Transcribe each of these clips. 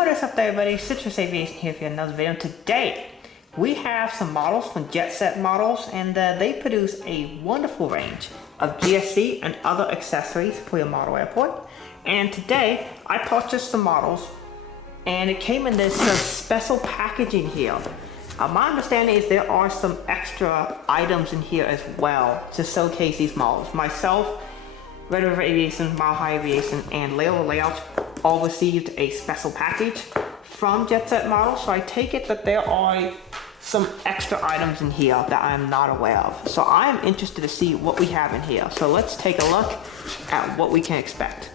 What is up there, everybody? Citrus Aviation here for another video. Today we have some models from Jet Set Models, and they produce a wonderful range of GSE and other accessories for your model airport. And today I purchased some models, and it came in this special packaging here. My understanding is there are some extra items in here as well to showcase these models. Myself, Red River Aviation, Mile High Aviation, and Layover Layouts all received a special package from Jet Set Models, so I take it that there are some extra items in here that I'm not aware of. So I am interested to see what we have in here. So let's take a look at what we can expect.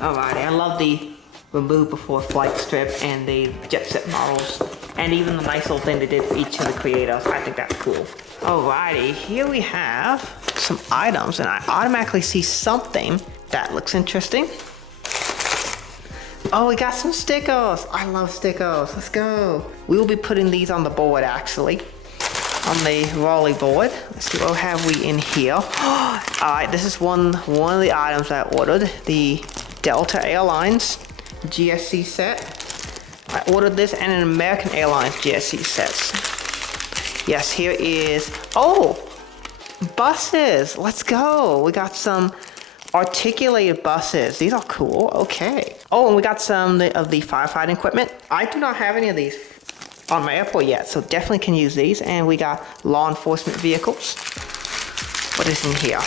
Alright, I love the remove before flight strip and the Jet Set Models, and even the nice little thing they did for each of the creators. I think that's cool. Alrighty, here we have some items, and I automatically see something that looks interesting. Oh, we got some stickers. I love stickers. Let's go. We will be putting these on the board, actually, on the Raleigh board. Let's see, what have we in here? Alright, this is one of the items I ordered. The Delta Airlines GSE set. I ordered this and an American Airlines GSE sets. Yes, here is, oh, buses. Let's go. We got some articulated buses. These are cool. Okay. Oh, and we got some of the firefighting equipment. I do not have any of these on my airport yet, so definitely can use these. And we got law enforcement vehicles. What is in here?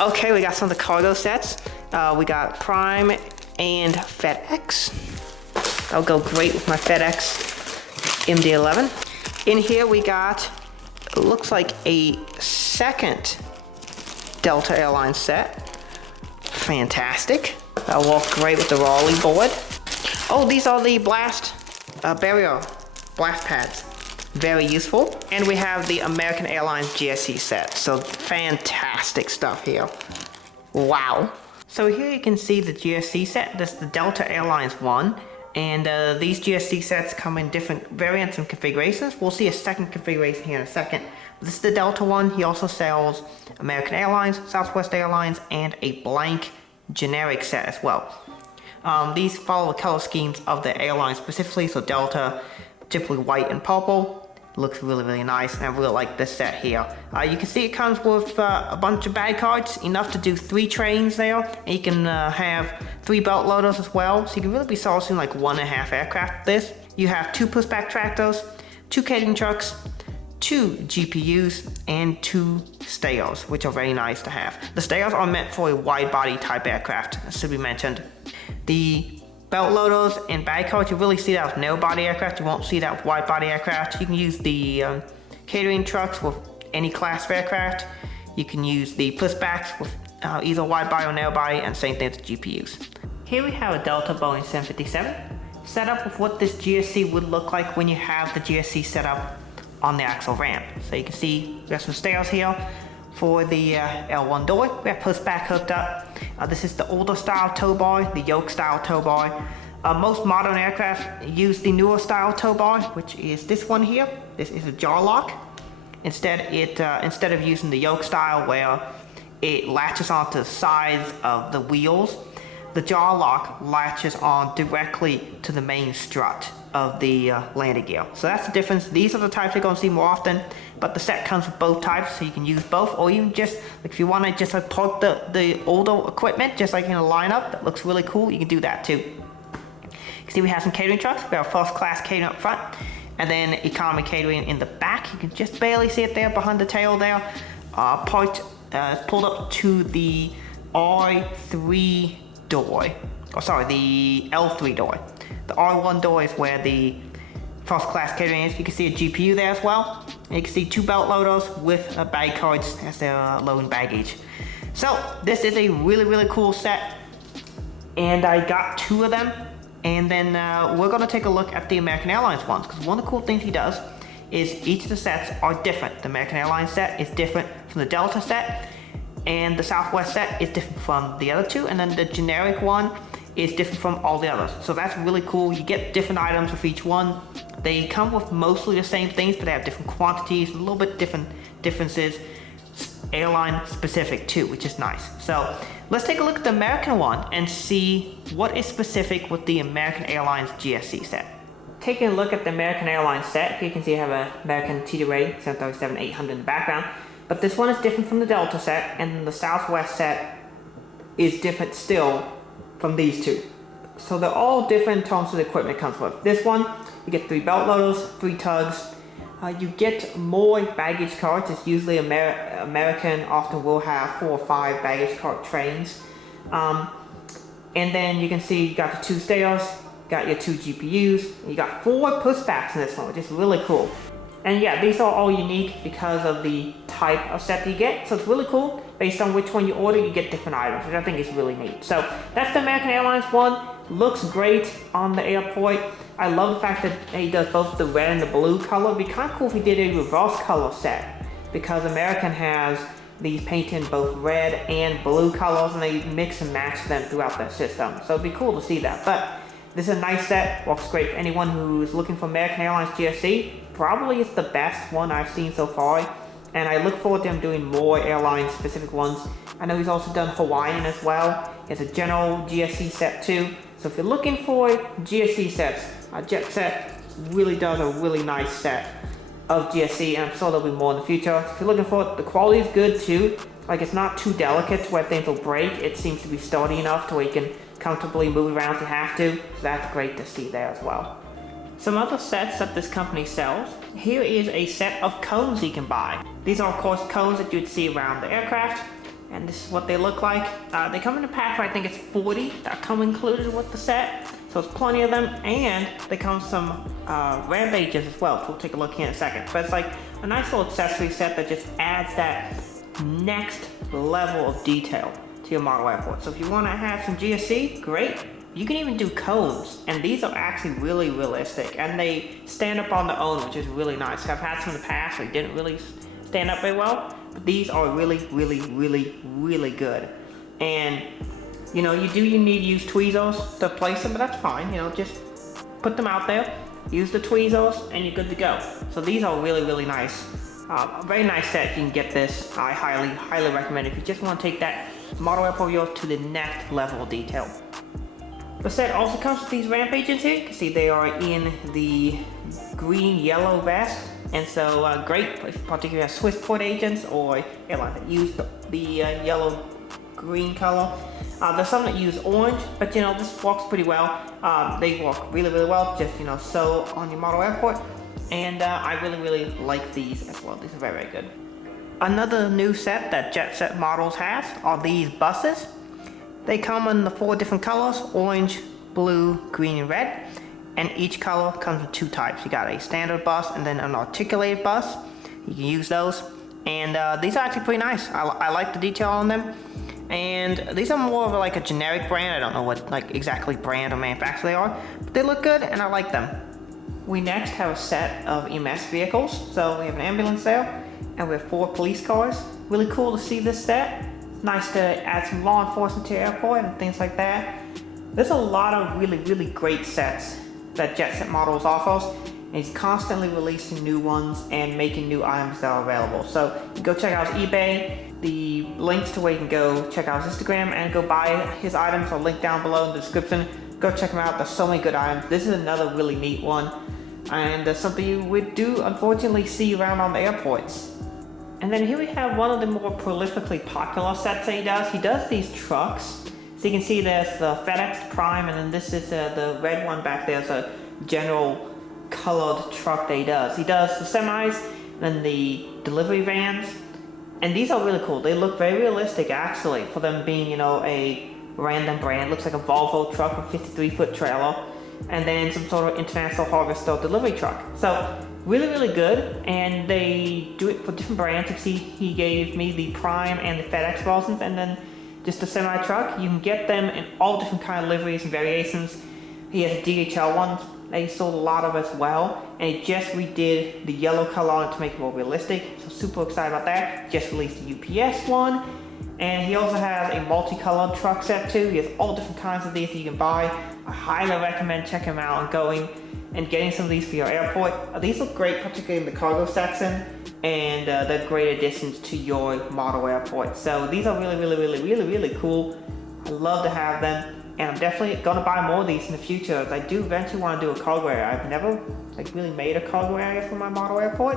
Okay, we got some of the cargo sets. We got Prime and FedEx. That'll go great with my FedEx MD-11. In here we got, it looks like a second Delta Airlines set. Fantastic. That'll work great with the Raleigh board. Oh, these are the blast barrier blast pads. Very useful. And we have the American Airlines GSE set. So fantastic stuff here. Wow. So here you can see the GSE set. This is the Delta Airlines one. And these GSE sets come in different variants and configurations. We'll see a second configuration here in a second. This is the Delta one. He also sells American Airlines, Southwest Airlines, and a blank generic set as well. These follow the color schemes of the airline specifically. So Delta, typically white and purple. Looks really, really nice, and I really like this set here. You can see it comes with a bunch of bag cards, enough to do 3 trains there, and you can have 3 belt loaders as well, so you can really be sourcing like 1.5 aircraft with this. You have 2 pushback tractors, 2 catering trucks, 2 GPUs, and 2 stayers, which are very nice to have. The stayers are meant for a wide body type aircraft, as should be mentioned. The belt loaders and bag cards, you really see that with narrow body aircraft. You won't see that with wide body aircraft. You can use the catering trucks with any class of aircraft. You can use the pushbacks with either wide body or narrow body, and same thing with GPUs. Here we have a Delta Boeing 757 set up with what this GSE would look like when you have the GSE set up on the axle ramp. So you can see we have some stairs here for the L1 door. We have pushback hooked up. This is the older style tow bar, the yoke style tow bar. Most modern aircraft use the newer style tow bar, which is this one here. This is a jar lock. Instead of using the yoke style where it latches onto the sides of the wheels, the jar lock latches on directly to the main strut of the landing gear. So that's the difference. These are the types you're going to see more often, but the set comes with both types, so you can use both, or even just like if you want to just like park the older equipment just like in a lineup that looks really cool, you can do that too. You can see we have some catering trucks. We have first class catering up front, and then economy catering in the back. You can just barely see it there behind the tail there. Pulled up to the R3 door, or sorry, the L3 door. The R1 door is where the first class catering is. You can see a GPU there as well. And you can see 2 belt loaders with bag cards as their loading baggage. So this is a really, really cool set, and I got 2 of them. And then we're going to take a look at the American Airlines ones, because one of the cool things he does is each of the sets are different. The American Airlines set is different from the Delta set, and the Southwest set is different from the other 2, and then the generic one is different from all the others. So that's really cool. You get different items with each one. They come with mostly the same things, but they have different quantities, a little bit different differences. airline specific too, which is nice. So let's take a look at the American one and see what is specific with the American Airlines GSE set. Taking a look at the American Airlines set, here you can see I have an American TWA 737-800 in the background, but this one is different from the Delta set, and the Southwest set is different still from these two. So they're all different tones of the equipment it comes with. This one, you get 3 belt loaders, 3 tugs. You get more baggage carts. It's usually American often will have 4 or 5 baggage cart trains. And then you can see you got the 2 stereos, got your 2 GPUs, and you got 4 pushbacks in this one, which is really cool. And yeah, these are all unique because of the type of set that you get. So it's really cool. Based on which one you order, you get different items, which I think is really neat. So that's the American Airlines one. Looks great on the airport. I love the fact that he does both the red and the blue color. It'd be kind of cool if he did a reverse color set, because American has these painted in both red and blue colors, and they mix and match them throughout their system. So it'd be cool to see that. But this is a nice set, works great for anyone who's looking for American Airlines GSE. Probably it's the best one I've seen so far, and I look forward to him doing more airline specific ones. I know he's also done Hawaiian as well. He has a general GSE set too. So if you're looking for GSE sets, Jet Set really does a really nice set of GSE, and I'm sure there'll be more in the future. If you're looking for it, the quality is good too. Like, it's not too delicate to where things will break. It seems to be sturdy enough to where you can comfortably move around if you have to. So that's great to see there as well. Some other sets that this company sells. Here is a set of cones you can buy. These are of course cones that you'd see around the aircraft, and this is what they look like. They come in a pack where I think it's 40 that come included with the set. So it's plenty of them, and they come with some ramp agents as well. So we'll take a look here in a second. But it's like a nice little accessory set that just adds that next level of detail to your model airport. So if you want to have some GSE, great. You can even do cones, and these are actually really realistic, and they stand up on their own, which is really nice. I've had some in the past that didn't really stand up very well, but these are really, really, really, really good. And you know, you need to use tweezers to place them, but that's fine. You know, just put them out there, use the tweezers, and you're good to go. So these are really, really nice. Very nice set. You can get this. I highly, highly recommend it if you just want to take that model airport of yours to the next level of detail. The set also comes with these ramp agents here. You can see they are in the green-yellow vest, and so great, if particularly have Swissport agents or airlines that use the yellow-green color. There's some that use orange, but you know, this works pretty well. They work really, really well, just, you know, so on your model airport. And I really, really like these as well. These are very, very good. Another new set that Jet Set models has are these buses. They come in the 4 different colors: orange, blue, green, and red. And each color comes with 2 types. You got a standard bus and then an articulated bus. You can use those. And these are actually pretty nice. I like the detail on them. And these are more of like a generic brand. I don't know what like exactly brand or manufacturer they are, but they look good and I like them. We next have a set of EMS vehicles. So we have an ambulance there, and we have 4 police cars. Really cool to see this set. Nice to add some law enforcement to the airport and things like that. There's a lot of really, really great sets that Jet Set Models offers, and he's constantly releasing new ones and making new items that are available. So you go check out his eBay. The links to where you can go check out his Instagram and go buy his items are linked down below in the description. Go check them out. There's so many good items. This is another really neat one, and something you would do unfortunately see around on the airports. And then here we have one of the more prolifically popular sets that he does. He does these trucks. So you can see there's the FedEx Prime, and then this is the red one back there. It's a general colored truck that he does. He does the semis and then the delivery vans. And these are really cool. They look very realistic actually for them being, you know, a random brand. Looks like a Volvo truck with 53-foot trailer, and then some sort of international harvester delivery truck. So really, really good, and they do it for different brands. You see he gave me the Prime and the FedEx versions, and then just the semi truck. You can get them in all different kind of liveries and variations. He has DHL ones that he sold a lot of as well, and he just redid the yellow color on it to make it more realistic. So super excited about that. Just released the UPS one, And he also has a multicolored truck set too. He has all different kinds of these that you can buy. I highly recommend checking him out and going and getting some of these for your airport. These look great, particularly in the cargo section, and they're great additions to your model airport. So these are really cool. I love to have them. And I'm definitely gonna buy more of these in the future, as I do eventually want to do a cargo area. I've never really made a cargo area for my model airport,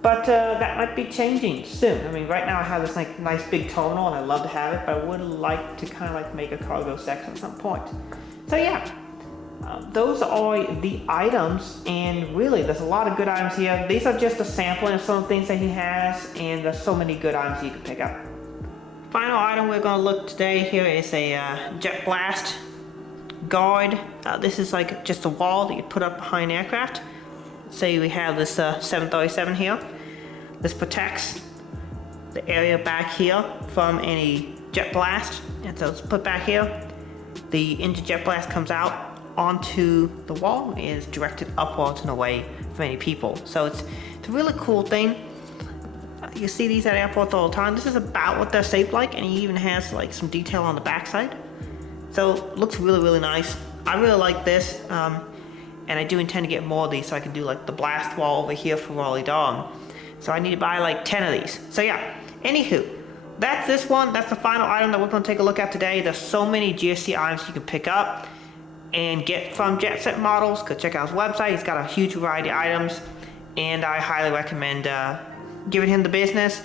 but that might be changing soon. I mean, right now I have this nice big terminal, and I love to have it, but I would like to kind of make a cargo section at some point. So yeah, those are the items, and really there's a lot of good items here. These are just a sampling of some things that he has, and there's so many good items you can pick up. Final item we're going to look today here is a jet blast guard. This is just a wall that you put up behind aircraft. Say we have this 737 here. This protects the area back here from any jet blast, and so it's put back here. The engine jet blast comes out onto the wall and is directed upwards and away from any people. So it's a really cool thing. You see these at airports all the time. This is about what they're shaped like, and he even has some detail on the backside. So it looks really nice. I really like this, and I do intend to get more of these so I can do the blast wall over here for Raleigh Durham. So I need to buy 10 of these. So yeah, anywho, that's this one. That's the final item that we're going to take a look at today. There's so many GSE items you can pick up and get from Jet Set Models. Go check out his website. He's got a huge variety of items, and I highly recommend giving him the business.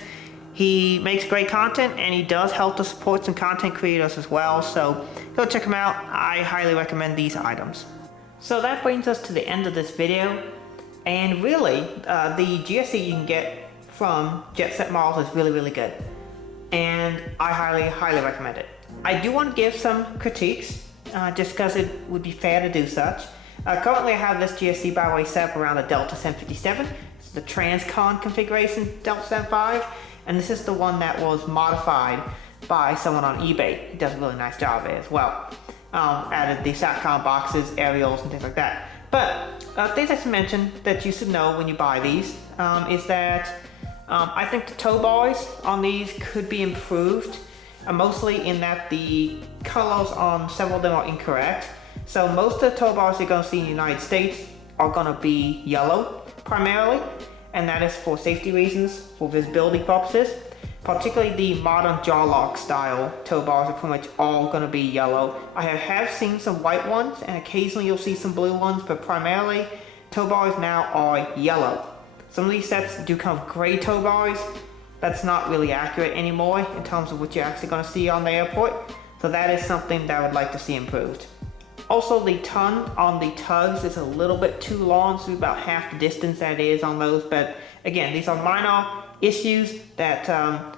He makes great content, and he does help to support some content creators as well, so go check him out. I highly recommend these items. So that brings us to the end of this video, and really the GSE you can get from Jet Set Models is really good, and I highly recommend it. I do want to give some critiques just because it would be fair to do such. Currently I have this GSE by the way set up around a Delta 757. The Transcon configuration Delta 75, and this is the one that was modified by someone on eBay. He does a really nice job of it as well. Added the SATCOM boxes, aerials, and things like that. But things I should mention that you should know when you buy these is that I think the tow bars on these could be improved, mostly in that the colors on several of them are incorrect. So most of the tow bars you're going to see in the United States are going to be yellow primarily, and that is for safety reasons, for visibility purposes. Particularly the modern jaw lock style tow bars are pretty much all going to be yellow. I have seen some white ones, and occasionally you'll see some blue ones, but primarily tow bars now are yellow. Some of these sets do come with gray tow bars. That's not really accurate anymore in terms of what you're actually going to see on the airport, so that is something that I would like to see improved. Also, the tongue on the tugs is a little bit too long, so about half the distance that it is on those. But again, these are minor issues that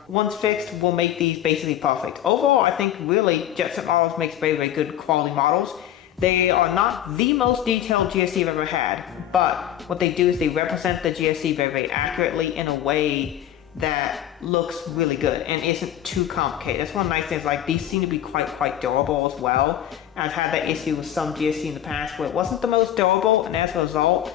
once fixed will make these basically perfect. Overall, I think really Jet Set Models makes very good quality models. They are not the most detailed GSE I've ever had, but what they do is they represent the GSE very accurately in a way that looks really good and isn't too complicated. That's one of the nice things. These seem to be quite durable as well. I've had that issue with some GSE in the past where it wasn't the most durable, and as a result,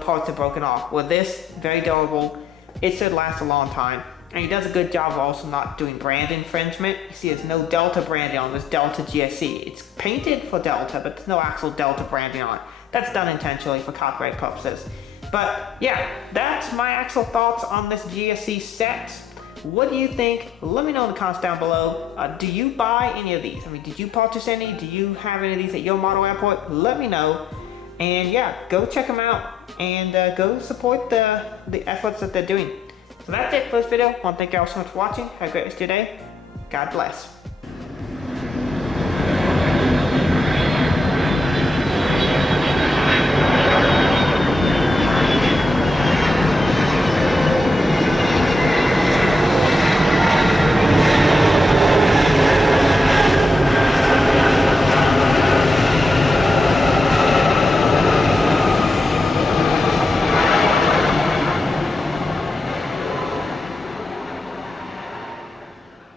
parts are broken off. With this, very durable, it should last a long time. And he does a good job of also not doing brand infringement. You see there's no Delta branding on this Delta GSE. It's painted for Delta, but there's no actual Delta branding on it. That's done intentionally for copyright purposes. But yeah, that's my actual thoughts on this GSE set. What do you think? Let me know in the comments down below. Do you buy any of these? I mean, did you purchase any? Do you have any of these at your model airport? Let me know. And yeah, go check them out and go support the efforts that they're doing. So that's it for this video. I want to thank you all so much for watching. Have a great rest of your day. God bless.